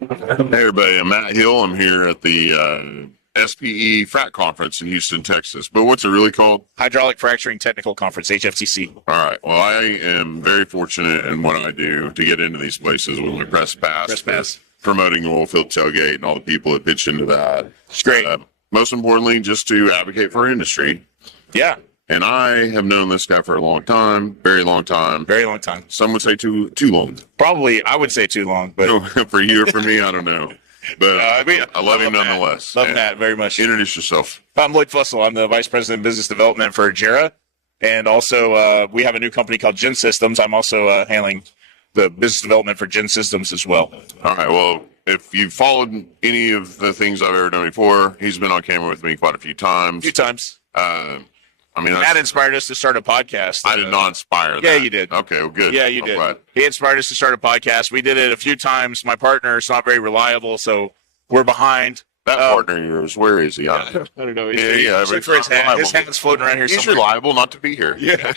Hey everybody, I'm Matt Hill. I'm here at the SPE Frac Conference in Houston, Texas. But what's it really called? Hydraulic Fracturing Technical Conference, HFTC. All right. Well, I am very fortunate in what I do to get into these places with my press pass. Promoting the Oilfield Tailgate and all the people that pitch into that. It's great. Most importantly, just to advocate for our industry. Yeah. And I have known this guy for a long time, very long time. Very long time. Some would say too long. Probably, I would say too long, but For you or for me, I don't know. But I love him nonetheless. Love Matt very much. Introduce yourself. I'm Lyoid Fussell. I'm the Vice President of Business Development for JERA. And also, we have a new company called Gen Systems. I'm also handling the business development for Gen Systems as well. All right. Well, if you've followed any of the things I've ever done before, he's been on camera with me quite a few times. Matt inspired us to start a podcast. I did not inspire that. Yeah, you did. Okay, well, good. Yeah, you did. He inspired us to start a podcast. We did it a few times. My partner is not very reliable, so we're behind. That partner of yours, where is he? I don't know. Look for his hand. His hand's floating around here He's somewhere. reliable not to be here. Yeah.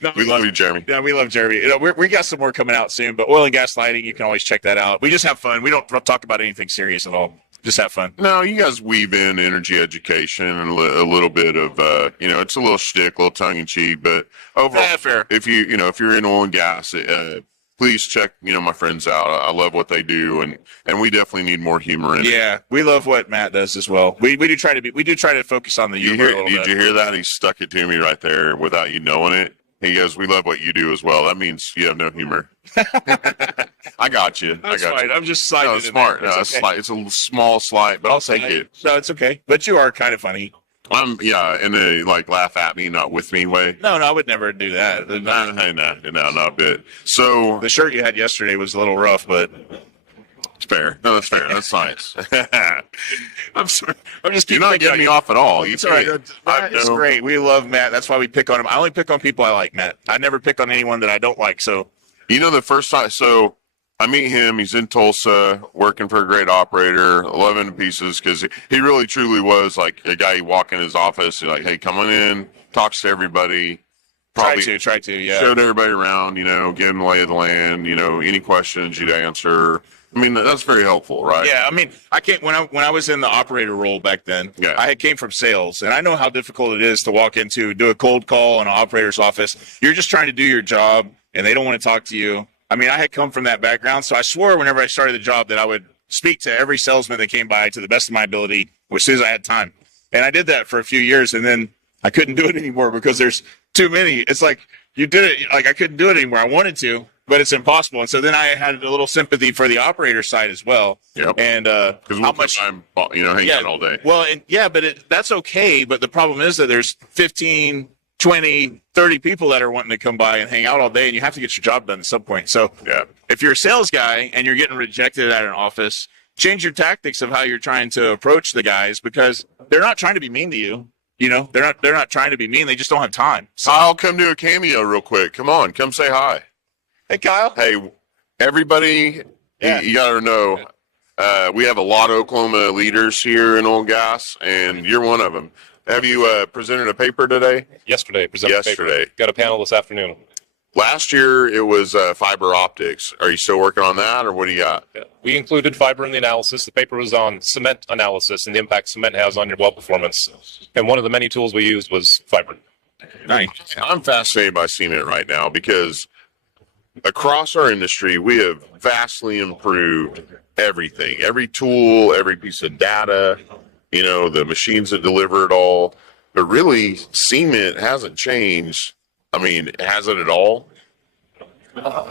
No, we love you, Jeremy. Yeah, we love Jeremy. We got some more coming out soon, but oil and gas lighting, you can always check that out. We just have fun. We don't talk about anything serious at all. Just have fun. No, you guys weave in energy education and a little bit of, it's a little shtick, a little tongue in cheek, but overall, fair. if you're in oil and gas, please check, my friends out. I love what they do, and we definitely need more humor in it. Yeah, we love what Matt does as well. We do try to focus on the humor a little bit. Did you hear that? He stuck it to me right there without you knowing it. He goes, "We love what you do as well." That means you have no humor. I got you. That's I got fine. you. I'm just sliding. No, smart. It's No, okay. it's a small slight, but I'll take it. No, it's okay. But you are kind of funny. In a laugh at me, not with me way. No, I would never do that. No, not a bit. So the shirt you had yesterday was a little rough, but it's fair. No, that's fair. That's science. I'm sorry. I'm just You're not getting me off at all. It's all right. It's great. We love Matt. That's why we pick on him. I only pick on people I like, Matt. I never pick on anyone that I don't like. So, the first time, so I meet him. He's in Tulsa, working for a great operator. Love him to pieces because he really truly was like a guy. You walk in his office, you're like, "Hey, come on in," talks to everybody. Try to, yeah. Showed everybody around, give them the lay of the land. Any questions you'd answer. That's very helpful, right? Yeah, I can't. When I was in the operator role back then, yeah. I came from sales, and I know how difficult it is to walk into, do a cold call in an operator's office. You're just trying to do your job, and they don't want to talk to you. I had come from that background, so I swore whenever I started the job that I would speak to every salesman that came by to the best of my ability as soon as I had time. And I did that for a few years, and then I couldn't do it anymore because there's too many. It's like you did it, like I couldn't do it anymore. I wanted to, but it's impossible. And so then I had a little sympathy for the operator side as well. Yep. And because how much time, hanging out all day. Well, that's okay. But the problem is that there's 15, 20, 30 people that are wanting to come by and hang out all day, and you have to get your job done at some point. So if you're a sales guy and you're getting rejected at an office, change your tactics of how you're trying to approach the guys, because they're not trying to be mean to you. They're not trying to be mean. They just don't have time. So I'll come do a cameo real quick. Come on, come say hi. Hey, Kyle. Hey, everybody, you got to know, we have a lot of Oklahoma leaders here in oil and gas, and you're one of them. Have you presented a paper today? Yesterday. A paper. Got a panel this afternoon. Last year, it was fiber optics. Are you still working on that, or what do you got? Yeah. We included fiber in the analysis. The paper was on cement analysis and the impact cement has on your well performance. And one of the many tools we used was fiber. Nice. I'm fascinated by cement right now because across our industry, we have vastly improved everything. Every tool, every piece of data, the machines that deliver it all. But really, cement hasn't changed. Has it at all?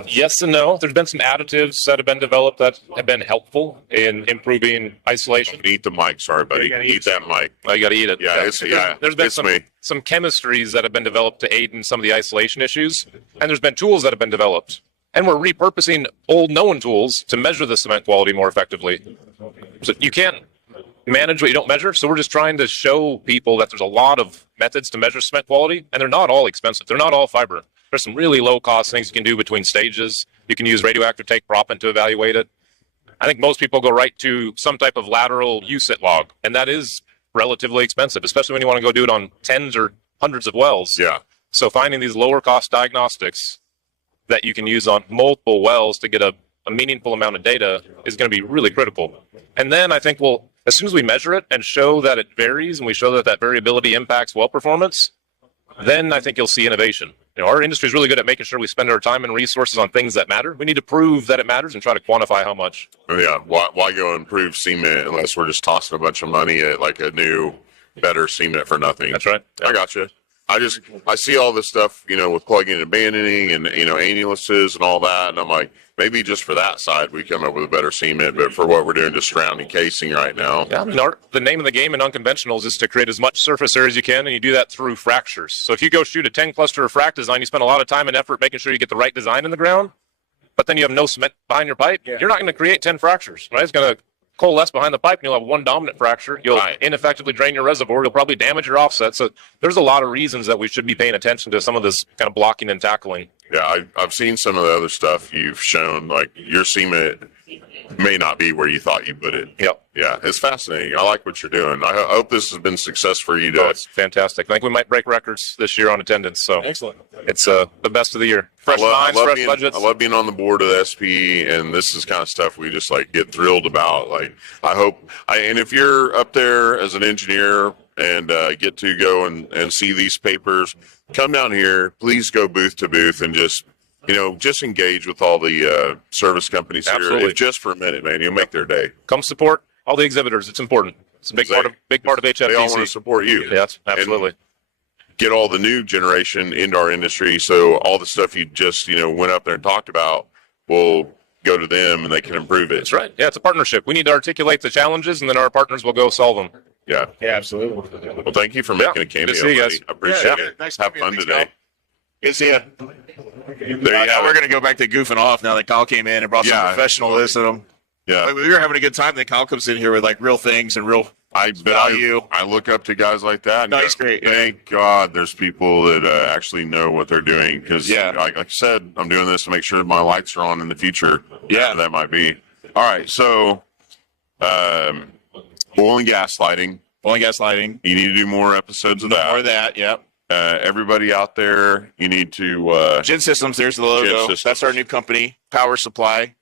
Yes and no. There's been some additives that have been developed that have been helpful in improving isolation. Eat the mic. Sorry, buddy. Eat that mic. Oh, you got to eat it. Yeah, There's been some chemistries that have been developed to aid in some of the isolation issues. And there's been tools that have been developed. And we're repurposing old known tools to measure the cement quality more effectively. So you can't manage what you don't measure. So we're just trying to show people that there's a lot of methods to measure cement quality, and they're not all expensive. They're not all fiber. There's some really low cost things you can do between stages. You can use radioactive take proppant to evaluate it. I think most people go right to some type of lateral USIT log, and that is relatively expensive, especially when you want to go do it on tens or hundreds of wells. Yeah. So finding these lower cost diagnostics that you can use on multiple wells to get a a meaningful amount of data is going to be really critical. And then I think as soon as we measure it and show that it varies and we show that variability impacts well performance, then I think you'll see innovation. Our industry is really good at making sure we spend our time and resources on things that matter. We need to prove that it matters and try to quantify how much. Yeah. Why go improve cement unless we're just tossing a bunch of money at like a new, better cement for nothing? That's right. Yeah. I got you. I see all this stuff, with plugging and abandoning and, annulouses and all that. And I'm like, maybe just for that side, we come up with a better cement, but for what we're doing, just surrounding casing right now. Yeah, I mean, the name of the game in unconventionals is to create as much surface area as you can, and you do that through fractures. So if you go shoot a 10 cluster frac design, you spend a lot of time and effort making sure you get the right design in the ground, but then you have no cement behind your pipe. Yeah. You're not going to create 10 fractures, right? It's going to coalesce behind the pipe, and you'll have one dominant fracture. You'll ineffectively drain your reservoir. You'll probably damage your offset. So there's a lot of reasons that we should be paying attention to some of this kind of blocking and tackling. Yeah, I've seen some of the other stuff you've shown, like your cement may not be where you thought you put it. Yep. Yeah, it's fascinating. I like what you're doing. I hope this has been success for you. It's fantastic. I think we might break records this year on attendance. So excellent. It's the best of the year. Fresh minds, fresh budgets. I love being on the board of the SP, and this is kind of stuff we just get thrilled about. I hope, and if you're up there as an engineer and get to go and see these papers, come down here. Please go booth to booth and just engage with all the service companies here. Absolutely. Just for a minute, man. You'll make their day. Come support all the exhibitors. It's important. It's a big part of HFTC. They all want to support you. Yes, absolutely. And get all the new generation into our industry, so all the stuff you just went up there and talked about will go to them and they can improve it. That's right. Yeah, it's a partnership. We need to articulate the challenges, and then our partners will go solve them. Yeah. Yeah, absolutely. Well, thank you for making a cameo. Good to see you guys. I appreciate it. Nice Have fun today. Good to see you. There you have we're it. going to go back to goofing off now that Kyle came in and brought some professionalism. Yeah. We were having a good time. Then Kyle comes in here with real things and real value. I look up to guys like that. And no, he's great. Thank God there's people that actually know what they're doing. Because, like I said, I'm doing this to make sure my lights are on in the future. Yeah. That might be. All right. So, oil and gas lighting. Oil and gas lighting. You need to do more episodes of that. More of that, yep. Everybody out there, you need to... Gen Systems, there's the logo. That's our new company, Power Supply,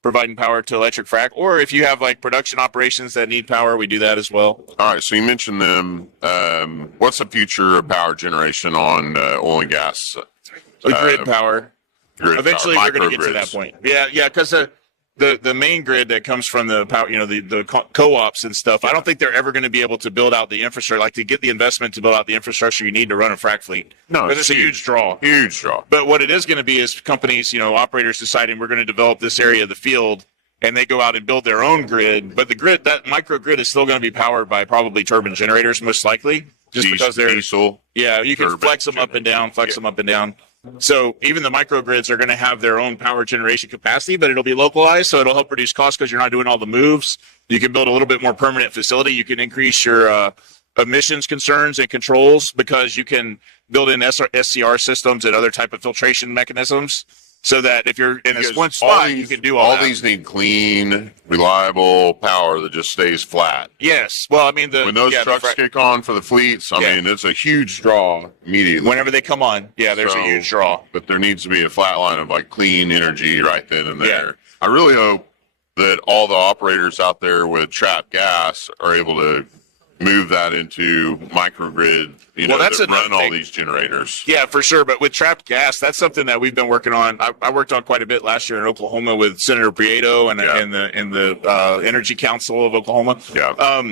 providing power to electric frac. Or if you have production operations that need power, we do that as well. All right, so you mentioned them. What's the future of power generation on oil and gas? Grid power. Eventually, power, we're going to get to that point. Yeah, because the main grid that comes from the power, the co-ops and stuff, I don't think they're ever going to be able to build out the infrastructure, to get the investment to build out the infrastructure you need to run a frac fleet. No, it's a huge draw. Huge draw. But what it is going to be is companies, operators deciding we're going to develop this area of the field, and they go out and build their own grid. But the grid, that microgrid, is still going to be powered by probably turbine generators, most likely, just because they're diesel. Yeah, you can flex them up and down, them up and down. So even the microgrids are going to have their own power generation capacity, but it'll be localized, so it'll help reduce costs because you're not doing all the moves. You can build a little bit more permanent facility. You can increase your emissions concerns and controls because you can build in SCR systems and other type of filtration mechanisms, so that if you're in this one spot, you can do all that. These need clean, reliable power that just stays flat. Yes. Well, I mean, when those trucks kick on for the fleets, I mean, it's a huge draw immediately. Whenever they come on, there's a huge draw. But there needs to be a flat line of clean energy right then and there. Yeah. I really hope that all the operators out there with trapped gas are able to move that into microgrid, that's that run all these generators. Yeah, for sure. But with trapped gas, that's something that we've been working on. I worked on quite a bit last year in Oklahoma with Senator Prieto and the Energy Council of Oklahoma. Yeah.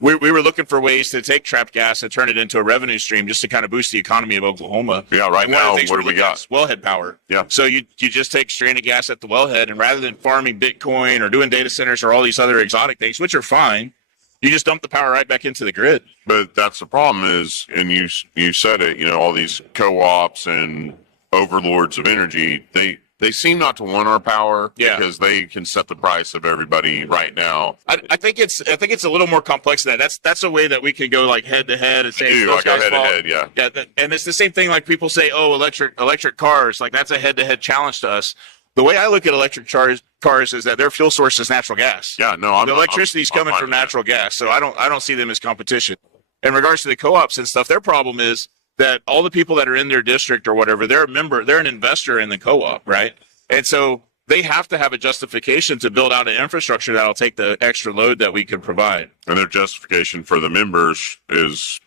We were looking for ways to take trapped gas and turn it into a revenue stream just to kind of boost the economy of Oklahoma. Yeah, right now, what do we got? Wellhead power. Yeah. So you just take stranded gas at the wellhead, and rather than farming Bitcoin or doing data centers or all these other exotic things, which are fine, you just dump the power right back into the grid. But that's the problem is, and you said it, all these co-ops and overlords of energy, they seem not to want our power because they can set the price of everybody right now. I think it's a little more complex than that. That's a way that we can go head to head and say head to head, yeah. And it's the same thing people say, electric cars, that's a head to head challenge to us. The way I look at electric cars is that their fuel source is natural gas. Yeah, no, the electricity is coming from natural gas, so I don't see them as competition. In regards to the co-ops and stuff, their problem is that all the people that are in their district or whatever, they're an investor in the co-op, right? And so they have to have a justification to build out an infrastructure that'll take the extra load that we can provide. And their justification for the members is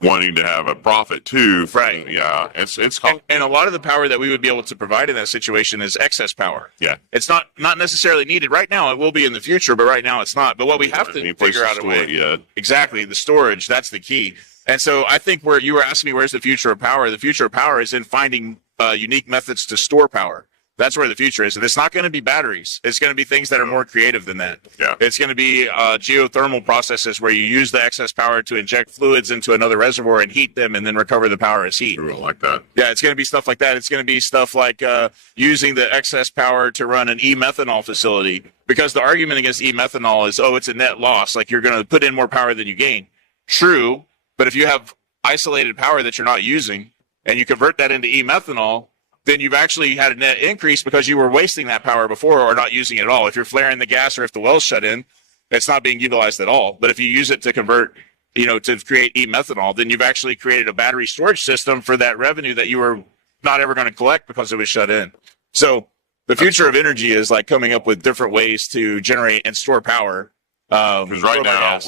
wanting to have a profit too. Right. Yeah. It's And a lot of the power that we would be able to provide in that situation is excess power. yeah. It's not necessarily needed right now. It will be in the future, but right now it's not. But what we have to figure out a way. Yeah. Exactly. The storage, that's the key. And so I think where you were asking me, where's the future of power? The future of power is in finding unique methods to store power. That's where the future is. And it's not going to be batteries. It's going to be things that are more creative than that. Yeah. It's going to be geothermal processes where you use the excess power to inject fluids into another reservoir and heat them and then recover the power as heat. Ooh, I like that. Yeah, it's going to be stuff like that. It's going to be stuff like using the excess power to run an e-methanol facility, because the argument against e-methanol is, oh, it's a net loss. Like, you're going to put in more power than you gain. True, but if you have isolated power that you're not using and you convert that into e-methanol, then you've actually had a net increase because you were wasting that power before or not using it at all. If you're flaring the gas or if the well's shut in, it's not being utilized at all. But if you use it to convert, to create e-methanol, then you've actually created a battery storage system for that revenue that you were not ever going to collect because it was shut in. So the future of energy is like coming up with different ways to generate and store power. Because right now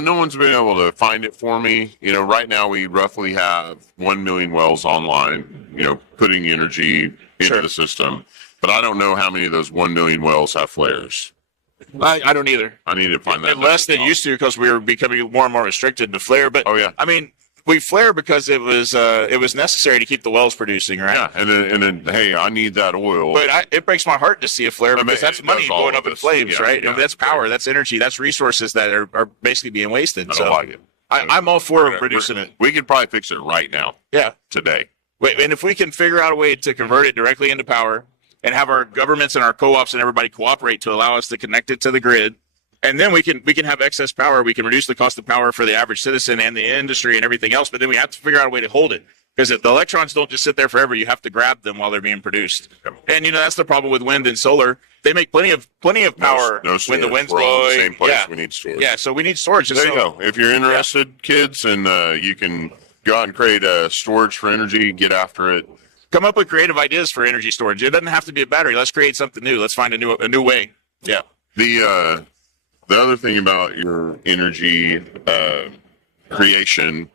no one's been able to find it for me. Right now we roughly have 1 million wells online, putting energy into the system. But I don't know how many of those 1 million wells have flares. I don't either. I need to find that. Less than used to, because we were becoming more and more restricted to flare. But I mean, we flare because it was necessary to keep the wells producing, right? Yeah, and then hey, I need that oil. But it breaks my heart to see a flare, because that's money going up in flames, right? Yeah, that's power, that's energy, that's resources that are basically being wasted. I don't like it. I'm all for producing it. We could probably fix it right now. Yeah, today. Wait, and if we can figure out a way to convert it directly into power and have our governments and our co-ops and everybody cooperate to allow us to connect it to the grid, and then we can have excess power. We can reduce the cost of power for the average citizen and the industry and everything else. But then we have to figure out a way to hold it, because the electrons don't just sit there forever. You have to grab them while they're being produced. And that's the problem with wind and solar. They make plenty of power when the wind's blowing. Same place. We need storage. Yeah, so we need storage. There you go. If you're interested, kids, and you can go out and create a storage for energy, get after it. Come up with creative ideas for energy storage. It doesn't have to be a battery. Let's create something new. Let's find a new way. Yeah. The other thing about your energy creation,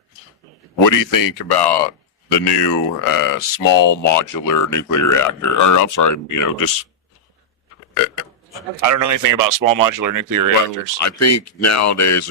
what do you think about the new small modular nuclear reactor? Or I'm sorry, just. I don't know anything about small modular nuclear reactors. I think nowadays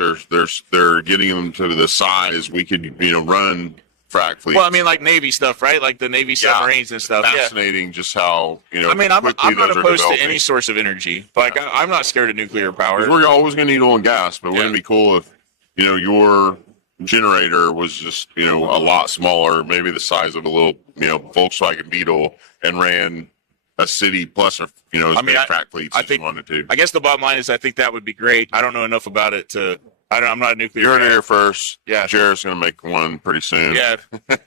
they're getting them to the size we could run frac fleets. Well, I mean, like Navy stuff, right? Like the Navy submarines and stuff. Fascinating, just how I mean, I'm not opposed to any source of energy. Like I'm not scared of nuclear power. We're always going to need oil and gas, but wouldn't it be cool if your generator was just a lot smaller, maybe the size of a little Volkswagen Beetle, and ran a city plus frac fleets if you wanted to. I guess the bottom line is I think that would be great. I don't know enough about it to. I'm not a nuclear. You're in here first. Yeah. Jared's going to make one pretty soon. Yeah.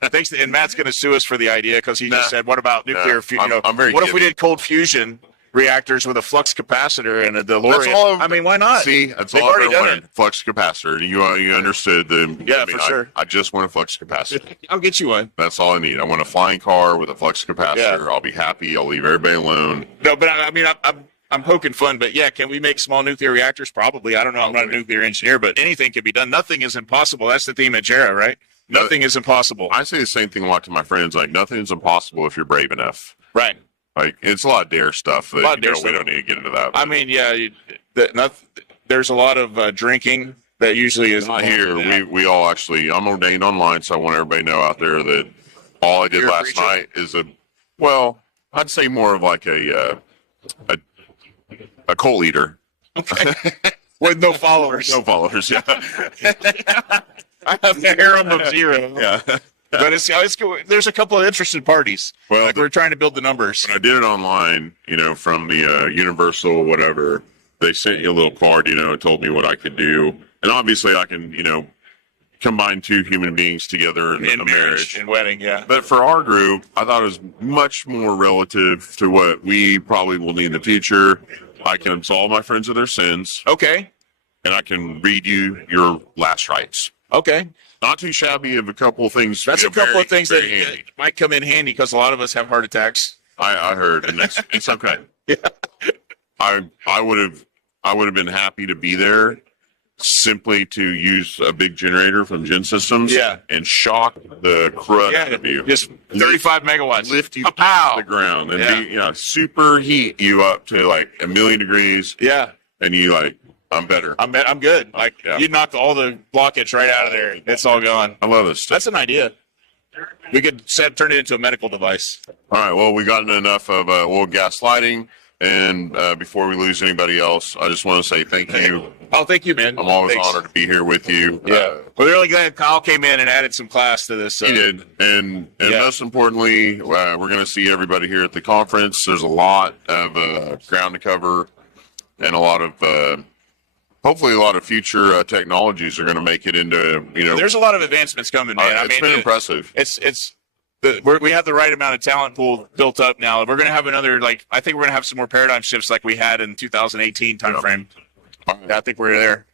Thanks. And Matt's going to sue us for the idea, because he just said, what about nuclear fusion? What if we did cold fusion reactors with a flux capacitor and a DeLorean? I mean, why not? See, that's all I've done. Flux capacitor. You understood the. Yeah, for sure. I just want a flux capacitor. I'll get you one. That's all I need. I want a flying car with a flux capacitor. Yeah. I'll be happy. I'll leave everybody alone. No, but I mean, I'm poking fun, but yeah, can we make small nuclear reactors? Probably. I don't know. I'm not a nuclear engineer, but anything can be done. Nothing is impossible. That's the theme at JERA, right? Nothing is impossible. I say the same thing a lot to my friends. Like, nothing is impossible if you're brave enough. Right. Like, it's a lot of dare stuff. We don't need to get into that. But. I mean, yeah, there's a lot of drinking that usually is not here. We all actually. I'm ordained online, so I want everybody to know out there that all I did last night is I'd say more of like a cult leader. Okay. With no followers. No followers, yeah. I have a harem of 0. Yeah. But there's a couple of interested parties. Well, we're trying to build the numbers. When I did it online, from the Universal whatever, they sent you a little card, and told me what I could do. And obviously I can, combine two human beings together in a marriage. In wedding, yeah. But for our group, I thought it was much more relative to what we probably will need in the future. I can absolve my friends of their sins. Okay. And I can read you your last rites. Okay. Not too shabby of a couple of things. That's a couple of things that might come in handy, because a lot of us have heart attacks. I heard, and it's okay. Yeah. I would have been happy to be there simply to use a big generator from Gen Systems. Yeah. And shock the crud out of you. Just 35 megawatts. Lift you Pow! to the ground and Yeah. super heat you up to like 1,000,000 degrees. Yeah. And you like, I'm better. I'm good. Like Yeah. you knocked all the blockage right out of there. It's all gone. I love this stuff. That's an idea. We could turn it into a medical device. All right. Well, we gotten enough of oil gaslighting. And before we lose anybody else, I just want to say thank you. Oh, thank you, man. I'm always Thanks. honored to be here with you. Yeah. We're really glad Kyle came in and added some class to this. He did. And Yeah. most importantly, we're going to see everybody here at the conference. There's a lot of ground to cover and a lot of, hopefully a lot of future technologies are going to make it into, There's a lot of advancements coming, man. it's been impressive. We have the right amount of talent pool built up now. We're going to have another, I think we're going to have some more paradigm shifts like we had in 2018 timeframe. All right. Yeah, I think we're there.